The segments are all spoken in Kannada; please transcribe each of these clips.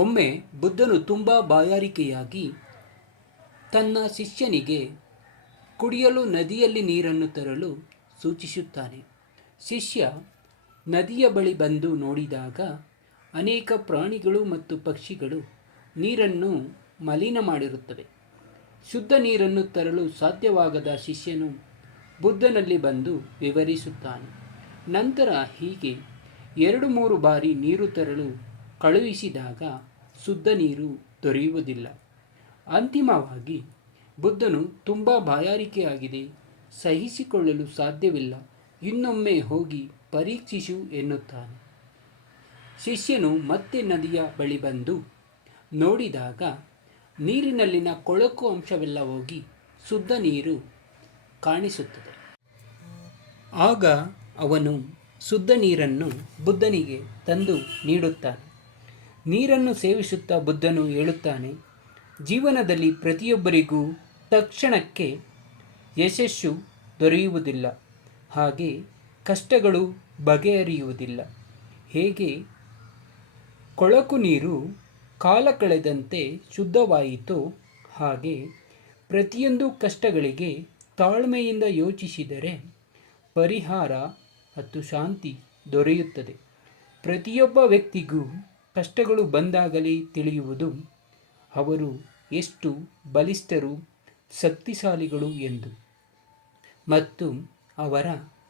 ಒಮ್ಮೆ ಬುದ್ಧನು ತುಂಬ ಬಾಯಾರಿಕೆಯಾಗಿ ತನ್ನ ಶಿಷ್ಯನಿಗೆ ಕುಡಿಯಲು ನದಿಯಲ್ಲಿ ನೀರನ್ನು ತರಲು ಸೂಚಿಸುತ್ತಾನೆ. ಶಿಷ್ಯ ನದಿಯ ಬಳಿ ಬಂದು ನೋಡಿದಾಗ ಅನೇಕ ಪ್ರಾಣಿಗಳು ಮತ್ತು ಪಕ್ಷಿಗಳು ನೀರನ್ನು ಮಲಿನ ಮಾಡಿರುತ್ತವೆ. ಶುದ್ಧ ನೀರನ್ನು ತರಲು ಸಾಧ್ಯವಾಗದ ಶಿಷ್ಯನು ಬುದ್ಧನಲ್ಲಿ ಬಂದು ವಿವರಿಸುತ್ತಾನೆ. ನಂತರ ಹೀಗೆ 2-3 ಬಾರಿ ನೀರು ತರಲು ಕಳುಹಿಸಿದಾಗ ಶುದ್ಧ ನೀರು ದೊರೆಯುವುದಿಲ್ಲ. ಅಂತಿಮವಾಗಿ ಬುದ್ಧನು ತುಂಬ ಬಾಯಾರಿಕೆಯಾಗಿದೆ, ಸಹಿಸಿಕೊಳ್ಳಲು ಸಾಧ್ಯವಿಲ್ಲ, ಇನ್ನೊಮ್ಮೆ ಹೋಗಿ ಪರೀಕ್ಷಿಸು ಎನ್ನುತ್ತಾನೆ. ಶಿಷ್ಯನು ಮತ್ತೆ ನದಿಯ ಬಳಿ ಬಂದು ನೋಡಿದಾಗ ನೀರಿನಲ್ಲಿನ ಕೊಳಕು ಅಂಶವೆಲ್ಲ ಹೋಗಿ ಶುದ್ಧ ನೀರು ಕಾಣಿಸುತ್ತದೆ. ಆಗ ಅವನು ಶುದ್ಧ ನೀರನ್ನು ಬುದ್ಧನಿಗೆ ತಂದು ನೀಡುತ್ತಾನೆ. ನೀರನ್ನು ಸೇವಿಸುತ್ತಾ ಬುದ್ಧನು ಹೇಳುತ್ತಾನೆ, ಜೀವನದಲ್ಲಿ ಪ್ರತಿಯೊಬ್ಬರಿಗೂ ತಕ್ಷಣಕ್ಕೆ ಯಶಸ್ಸು ದೊರೆಯುವುದಿಲ್ಲ, ಹಾಗೆ ಕಷ್ಟಗಳು ಬಗೆಹರಿಯುವುದಿಲ್ಲ. ಹೇಗೆ ಕೊಳಕು ನೀರು ಕಾಲ ಕಳೆದಂತೆ ಶುದ್ಧವಾಯಿತೋ ಹಾಗೆ ಪ್ರತಿಯೊಂದು ಕಷ್ಟಗಳಿಗೆ ತಾಳ್ಮೆಯಿಂದ ಯೋಚಿಸಿದರೆ ಪರಿಹಾರ ಮತ್ತು ಶಾಂತಿ ದೊರೆಯುತ್ತದೆ. ಪ್ರತಿಯೊಬ್ಬ ವ್ಯಕ್ತಿಗೂ ಕಷ್ಟಗಳು ಬಂದಾಗಲೇ ತಿಳಿಯುವುದು ಅವರು ಎಷ್ಟು ಬಲಿಷ್ಠರು, ಶಕ್ತಿಶಾಲಿಗಳು ಎಂದು, ಮತ್ತು ಅವರ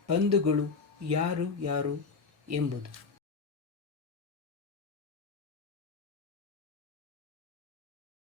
ಬಂಧುಗಳು ಯಾರು ಎಂಬುದು.